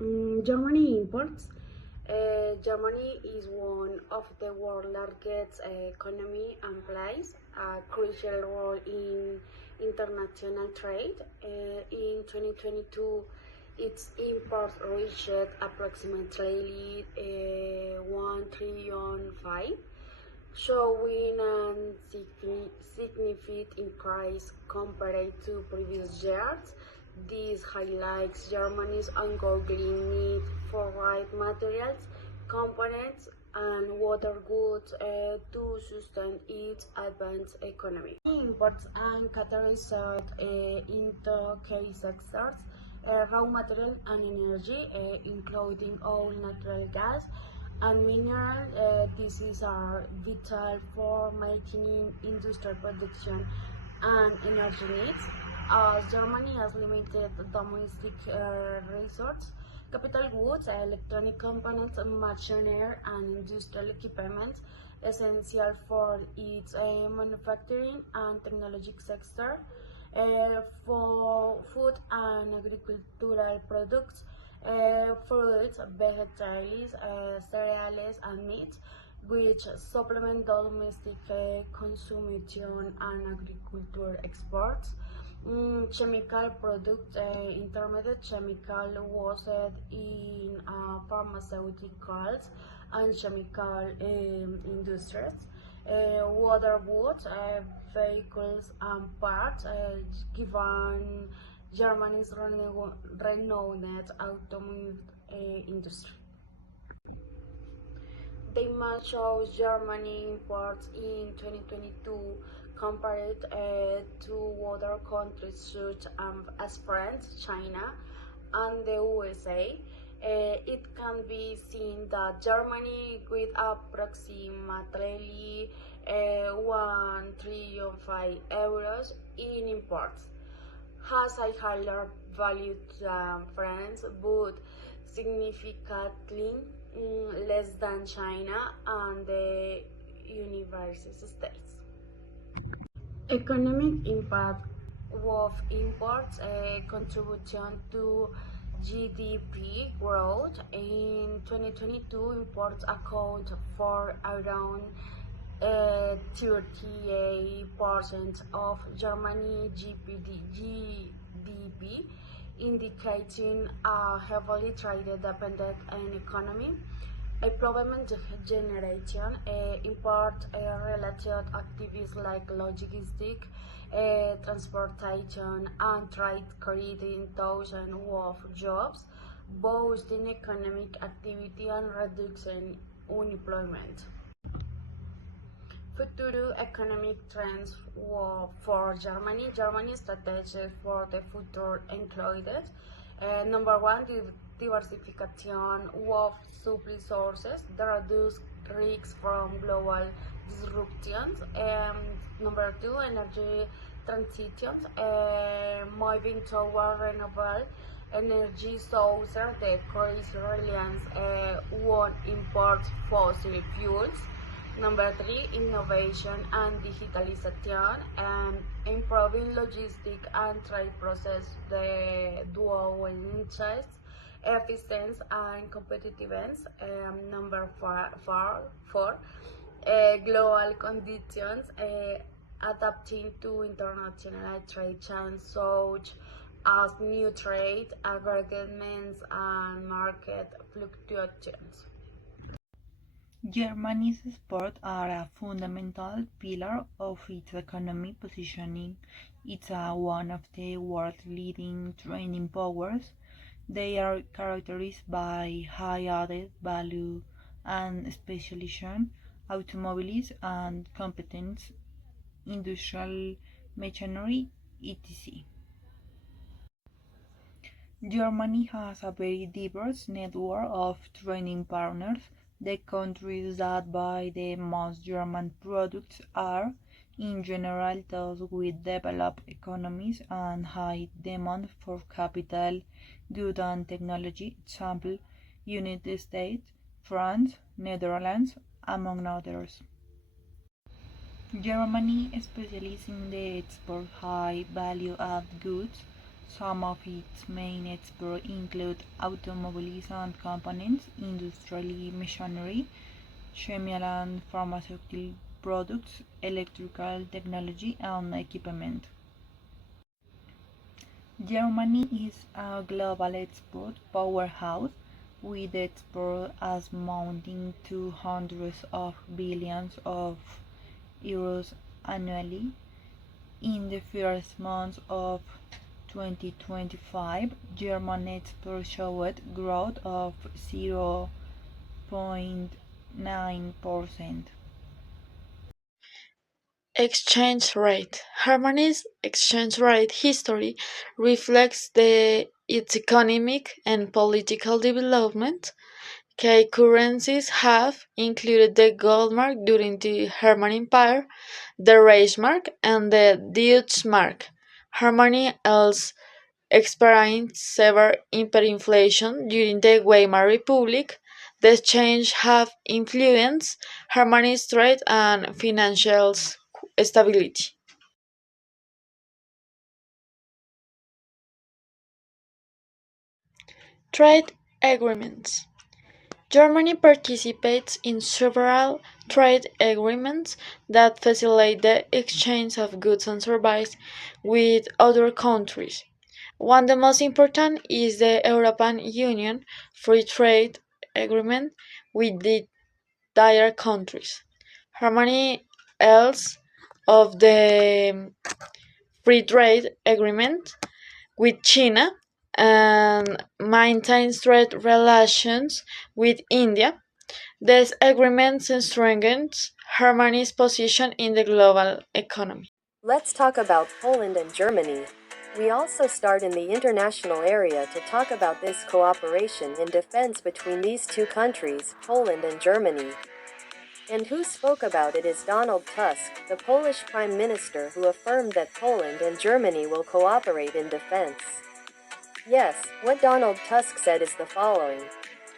Germany imports. Germany is one of the world's largest economy and plays a crucial role in international trade. In 2022, its imports reached approximately 1 trillion 5, showing a significant increase compared to previous years. This highlights Germany's ongoing need for right materials, components, and water goods to sustain its advanced economy. Imports and categories into key sectors, raw material and energy, including oil, natural gas, and mineral. These are vital for maintaining industrial production and energy needs. As Germany has limited domestic resources, capital goods, electronic components, machinery, and industrial equipment essential for its manufacturing and technology sector. For food and agricultural products, fruits, vegetables, cereals, and meat, which supplement domestic consumption and agriculture exports. Chemical products, intermediate chemical used in pharmaceuticals and chemical industries. Water goods, vehicles, and parts, given Germany's renowned automotive industry. The map shows Germany imports in 2022 compared to other countries such as France, China, and the USA. It can be seen that Germany, with approximately 1 trillion 5 euros in imports, has a higher value than France, but significantly less than China and the United States. Economic impact of imports, contribution to GDP growth. In 2022, imports account for around 38% of Germany GDP, indicating a heavily trade dependent economy. Employment generation, import related activities like logistics, transportation, and trade creating thousands of jobs, boosting economic activity and reducing unemployment. Future economic trends for Germany. Germany's strategy for the future included number one, diversification of supply sources that reduce risks from global disruptions. Number two, energy transitions, moving toward renewable energy sources that decrease reliance on import fossil fuels. Number three, innovation and digitalization, improving logistic and trade process, the dual interests, efficiency and competitiveness. Number four, global conditions, adapting to international trade chains such as new trade agreements and market fluctuations. Germany's exports are a fundamental pillar of its economy, positioning it as one of the world's leading trading powers. They are characterized by high added value and specialization, automobiles and competence, industrial machinery, etc. Germany has a very diverse network of trading partners. The countries that buy the most German products are, in general, those with developed economies and high demand for capital, goods and technology, example, United States, France, Netherlands, among others. Germany specializes in the export high value added goods Some of its main exports include automobiles and components, industrial machinery, chemical and pharmaceutical products, electrical technology, and equipment. Germany is a global export powerhouse, with exports as mounting to hundreds of billions of euros annually. In the first months of 2025, German exports showed growth of 0.9%. Exchange rate. Germany's exchange rate history reflects its economic and political development. Key currencies have included the Goldmark during the German Empire, the Reichsmark, and the Deutschmark. Germany also experienced severe hyperinflation during the Weimar Republic. The change have influenced Germany's trade and financial stability. Trade agreements. Germany participates in several trade agreements that facilitate the exchange of goods and services with other countries. One of the most important is the European Union Free Trade Agreement with the dire countries. Germany else of the Free Trade Agreement with China and maintains trade relations with India. This agreement strengthens Germany's position in the global economy. Let's talk about Poland and Germany. We also start in the international area to talk about this cooperation in defense between these two countries, Poland and Germany. And who spoke about it is Donald Tusk, the Polish Prime Minister, who affirmed that Poland and Germany will cooperate in defense. Yes, what Donald Tusk said is the following.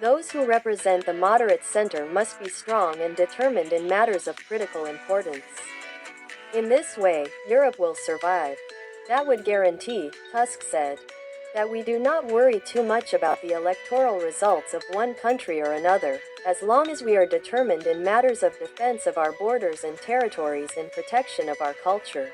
Those who represent the moderate center must be strong and determined in matters of critical importance. In this way, Europe will survive. That would guarantee, Tusk said, that we do not worry too much about the electoral results of one country or another, as long as we are determined in matters of defense of our borders and territories and protection of our culture.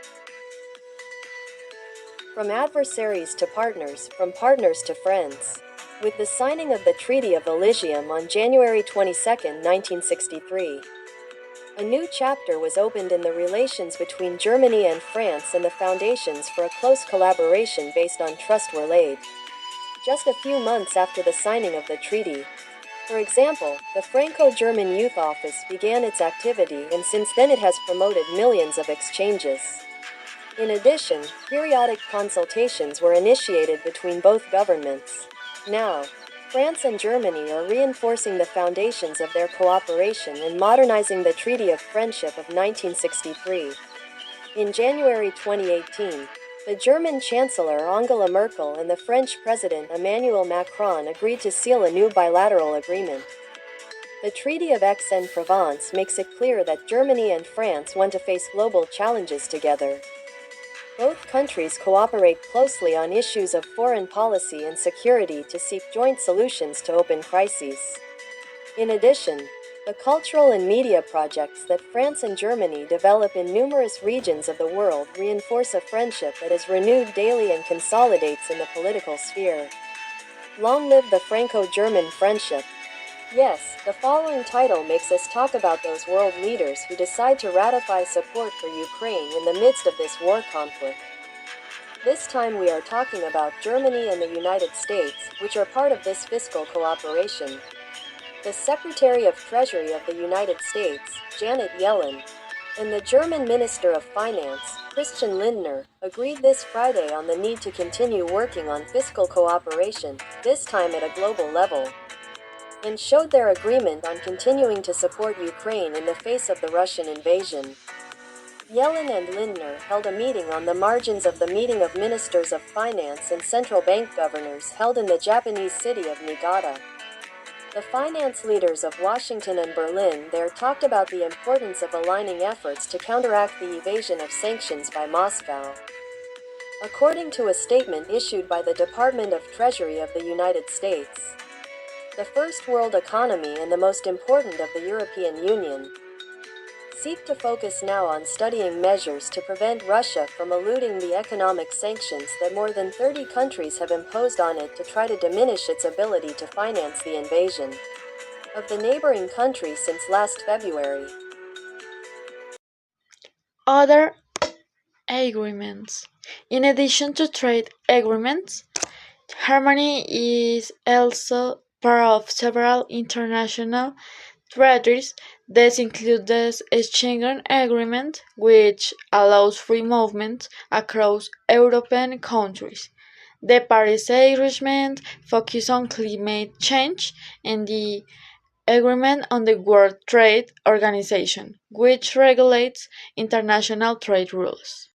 From adversaries to partners, from partners to friends. With the signing of the Treaty of Elysium on January 22, 1963, a new chapter was opened in the relations between Germany and France, and the foundations for a close collaboration based on trust were laid. Just a few months after the signing of the treaty, for example, the Franco-German Youth Office began its activity, and since then it has promoted millions of exchanges. In addition, periodic consultations were initiated between both governments. Now, France and Germany are reinforcing the foundations of their cooperation and modernizing the Treaty of Friendship of 1963. In January 2018, the German Chancellor Angela Merkel and the French President Emmanuel Macron agreed to seal a new bilateral agreement. The Treaty of Aix-en-Provence makes it clear that Germany and France want to face global challenges together. Both countries cooperate closely on issues of foreign policy and security to seek joint solutions to open crises. In addition, the cultural and media projects that France and Germany develop in numerous regions of the world reinforce a friendship that is renewed daily and consolidates in the political sphere. Long live the Franco-German friendship! Yes, the following title makes us talk about those world leaders who decide to ratify support for Ukraine in the midst of this war conflict. This time we are talking about Germany and the United States, which are part of this fiscal cooperation. The Secretary of Treasury of the United States, Janet Yellen, and the German Minister of Finance, Christian Lindner, agreed this Friday on the need to continue working on fiscal cooperation, this time at a global level, and showed their agreement on continuing to support Ukraine in the face of the Russian invasion. Yellen and Lindner held a meeting on the margins of the meeting of ministers of finance and central bank governors held in the Japanese city of Niigata. The finance leaders of Washington and Berlin there talked about the importance of aligning efforts to counteract the evasion of sanctions by Moscow. according to a statement issued by the Department of Treasury of the United States. The first world economy and the most important of the European Union seek to focus now on studying measures to prevent Russia from eluding the economic sanctions that more than 30 countries have imposed on it to try to diminish its ability to finance the invasion of the neighboring country since last February. Other agreements. In addition to trade agreements, Germany is also part of several international treaties. These include the Schengen Agreement, which allows free movement across European countries, the Paris Agreement focuses on climate change, and the Agreement on the World Trade Organization, which regulates international trade rules.